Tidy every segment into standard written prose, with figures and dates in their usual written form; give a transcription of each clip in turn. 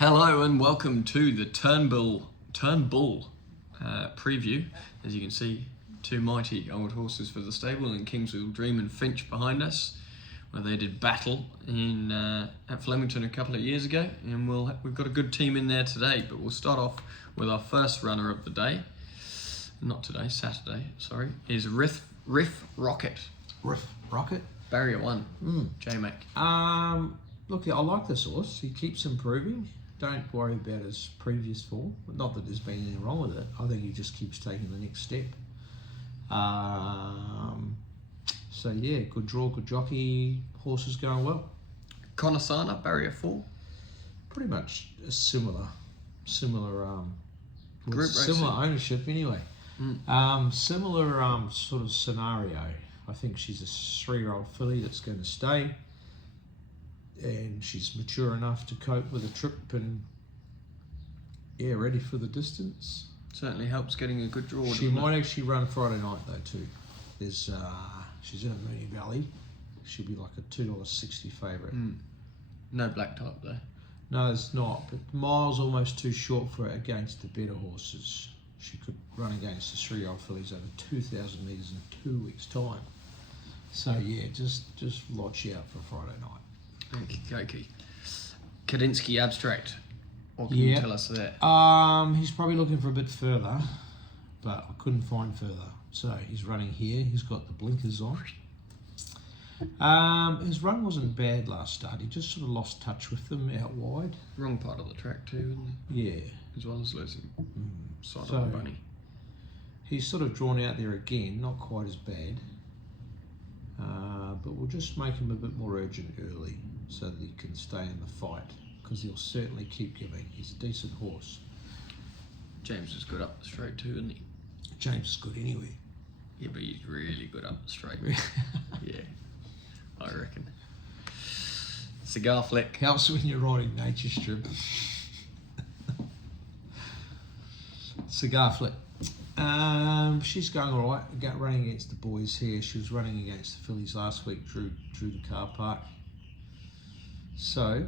Hello and welcome to the Turnbull preview. As you can see, two mighty old horses for the stable in Kingswheel Dream and Finch behind us, where they did battle in at Flemington a couple of years ago, and we've got a good team in there today. But we'll start off with our first runner of the day. Not today, Saturday. Sorry, is Riff Rocket. Riff Rocket? Barrier 1. J-Mac. Look, I like this horse. He keeps improving. Don't worry about his previous form. Not that there's been anything wrong with it. I think he just keeps taking the next step. So yeah, good draw, good jockey. Horse is going well. Conasana, Barrier 4. Pretty much a similar Group similar racing. ownership anyway. Similar sort of scenario. I think she's a 3-year-old filly that's going to stay, and she's mature enough to cope with a trip and ready for the distance. Certainly helps getting a good draw. She might actually run Friday night though too. There's she's in a Mooney Valley. She'll be like a $2.60 favourite. No black type though. No, it's not. But the mile's almost too short for it against the better horses. She could run against the 3-year-old fillies over 2,000 metres in 2 weeks' time. So yeah, just lodge you out for Friday night. Okay. Kadinsky Abstract. What can you tell us there? He's probably looking for a bit further, but I couldn't find further. So he's running here. He's got the blinkers on. His run wasn't bad last start. He just sort of lost touch with them out wide. Wrong part of the track too, isn't he? Yeah. As well as losing sight So, of the bunny. He's sort of drawn out there again, not quite as bad. But we'll just make him a bit more urgent early so that he can stay in the fight, because he'll certainly keep giving. He's a decent horse. James is good up the straight too, isn't he? James is good anyway. Yeah, but he's really good up the straight. Yeah, I reckon. Cigar Flick. Helps when you're riding Nature Strip. Cigar Flick. She's going all right. Running against the boys here. She was running against the fillies last week. Drew the car park. So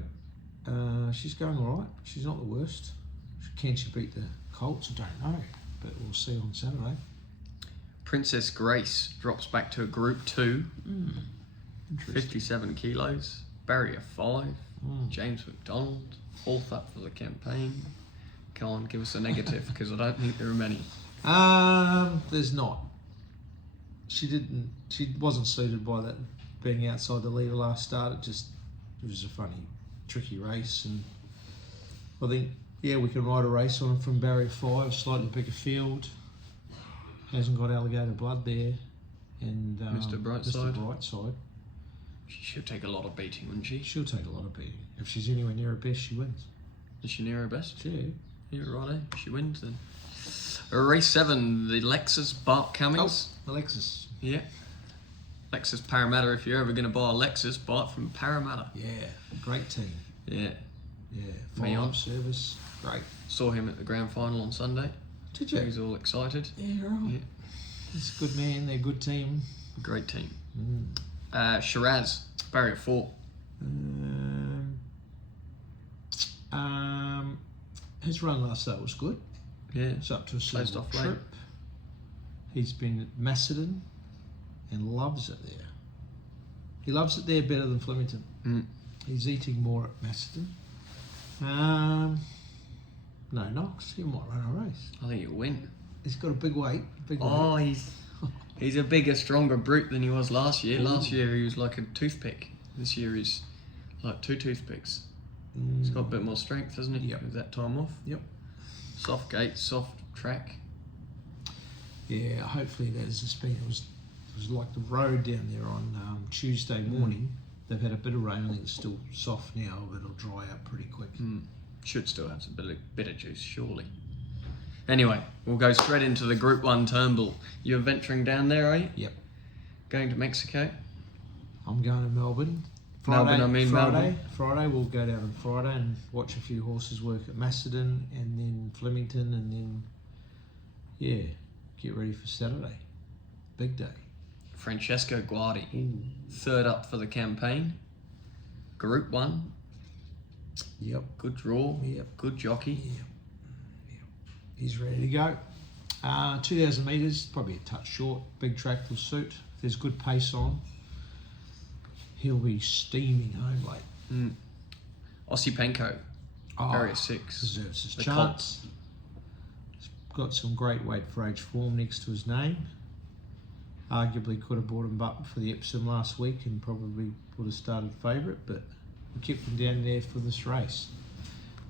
she's going all right. She's not the worst. Can she beat the Colts? I don't know, but we'll see on Saturday. Princess Grace drops back to a Group 2. 57 kilos. Barrier 5. James McDonald. 4th up for the campaign. Come on, give us a negative, because I don't think there are many. There's not. She wasn't suited by that being outside the leader last start. It was a funny, tricky race, and I think we can ride a race on from Barrier 5, slightly bigger field. Hasn't got alligator blood there, and Mr. Brightside. Mr. Brightside. She should take a lot of beating, wouldn't she? She'll take a lot of beating. If she's anywhere near her best, she wins. Is she near her best? Yeah. Yeah, righto. She wins then. Race 7, the Lexus Bart Cummings. Oh, Alexis. Yeah. Lexus Parramatta. If you're ever going to buy a Lexus, buy it from Parramatta. Yeah, great team. Yeah. Yeah, Me on. follow-up service, great. Saw him at the grand final on Sunday. Did you? He was all excited. Yeah, right. Yeah. He's a good man, they're a good team. Great team. Shiraz, Barrier 4. His run last start was good. Yeah. It's up to a Closed silver off late. trip. He's been at Macedon and loves it there. He loves it there better than Flemington. He's eating more at Macedon. No knocks. He might run a race. I think he'll win. He's got a big weight. Oh, he's a bigger, stronger brute than he was last year. Last year he was like a toothpick. This year he's like 2 toothpicks. He's got a bit more strength, hasn't he? Yep. With that time off. Yep. Soft gate, soft track. Yeah, hopefully there's a speed. It was like the road down there on Tuesday morning. They've had a bit of rain. I think it's still soft now, but it'll dry out pretty quick. Should still have some bit of juice, surely. Anyway, we'll go straight into the Group 1 Turnbull. You're venturing down there, are you? Yep. Going to Mexico? I'm going to Melbourne. Melbourne. Friday, we'll go down on Friday and watch a few horses work at Macedon and then Flemington, and then, get ready for Saturday. Big day. Francesco Guardi, 3rd up for the campaign. Group 1. Yep. Good draw. Yep. Good jockey. Yep. He's ready to go. 2,000 metres, probably a touch short. Big track will suit. If there's good pace on, he'll be steaming home late. Aussie Penko, Barrier 6. Deserves his The chance. Colts. He's got some great weight for age form next to his name. Arguably could have brought him up for the Epsom last week and probably would have started favourite, but we kept him down there for this race.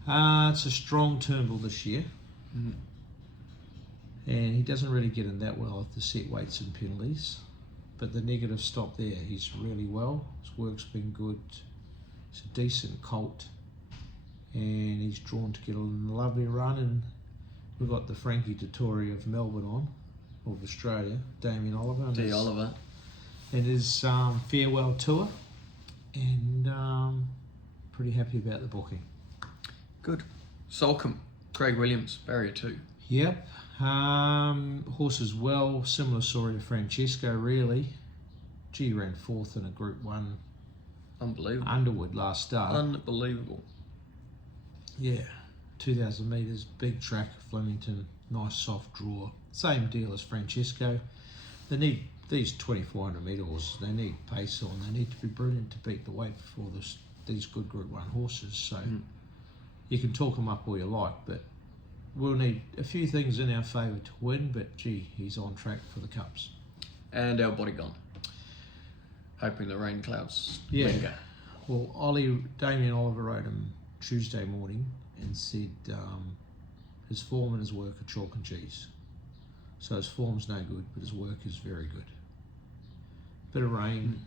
It's a strong Turnbull this year. And he doesn't really get in that well with the set weights and penalties. But the negative stop there, he's really well. His work's been good. He's a decent colt. And he's drawn to get a lovely run. And we've got the Frankie Dettori of Melbourne on, of Australia, Damien Oliver. And Oliver. And his farewell tour. And pretty happy about the booking. Good. Solcombe, Craig Williams, Barrier 2. Yep. Horse as well, similar story to Francesco, really. He ran 4th in a Group 1 Unbelievable. Underwood last start. Unbelievable. Yeah. 2,000 metres, big track, Flemington, nice soft draw. Same deal as Francesco. They need these 2,400 metre horses, they need pace on, they need to be brilliant to beat the weight for these good Group 1 horses. So you can talk them up all you like, but we'll need a few things in our favour to win, but gee, he's on track for the Cups. And our Bodygon. Hoping the rain clouds Yeah. linger. Well, Damien Oliver wrote him Tuesday morning and said his form and his work are chalk and cheese. So his form's no good, but his work is very good. Bit of rain,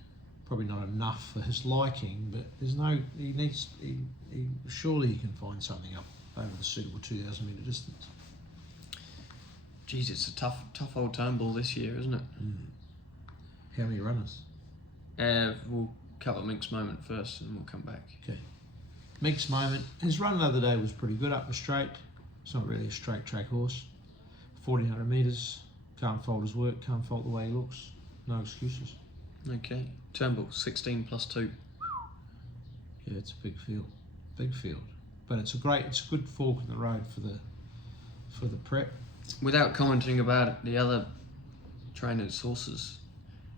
probably not enough for his liking, but surely he can find something up over the suitable 2,000 metre distance. Geez, it's a tough old Turnbull this year, isn't it? How many runners? We'll cover Mink's Moment first and we'll come back. Okay. Mink's Moment. His run the other day was pretty good up the straight. It's not really a straight track horse. 1,400 metres. Can't fault his work. Can't fault the way he looks. No excuses. Okay. Turnbull, 16 plus 2. Yeah, it's a big field. Big field. But it's a good fork in the road for the prep. Without commenting about the other trainers' horses,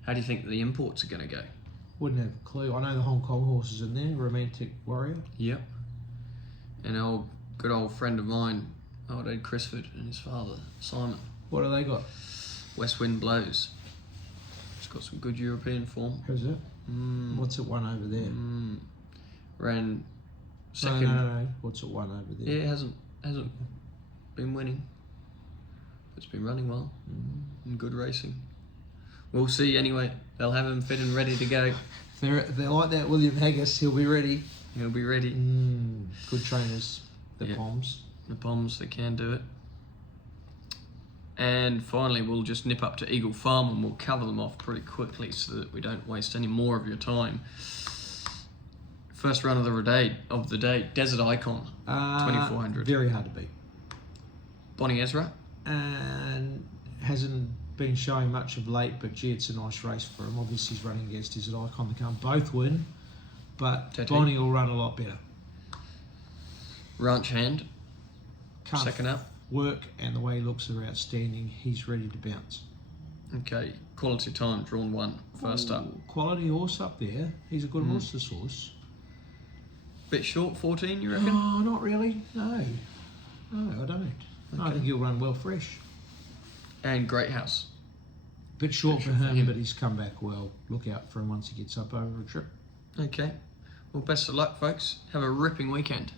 how do you think the imports are going to go? Wouldn't have a clue. I know the Hong Kong horses in there. Romantic Warrior. Yep. And good old friend of mine, old Ed Crisford, and his father, Simon. What do they got? West Wind Blows. It's got some good European form. Who's it? What's it won over there? Ran second. No. What's it won over there? Yeah, it hasn't been winning. It's been running well and good racing. We'll see anyway. They'll have him fit and ready to go. They're like that William Haggis. He'll be ready. He'll be ready. Good trainers. The Poms. The Poms, they can do it. And finally, we'll just nip up to Eagle Farm and we'll cover them off pretty quickly so that we don't waste any more of your time. First run of the day, Desert Icon, 2,400. Very hard to beat. Bonnie Ezra. And hasn't been showing much of late, but gee, it's a nice race for him. Obviously, he's running against Desert Icon. They can't both win, but Bonnie will run a lot better. Ranch Hand, Can't second up. Work and the way he looks are outstanding. He's ready to bounce. Okay, Quality Time, drawn 1, first up. Quality horse up there. He's a good horse, this horse. Bit short, 14, you reckon? Oh, not really. No, I don't. Okay. I think he'll run well fresh. And Great House. Bit short for him, but he's come back well. Look out for him once he gets up over a trip. Okay. Well, best of luck, folks. Have a ripping weekend.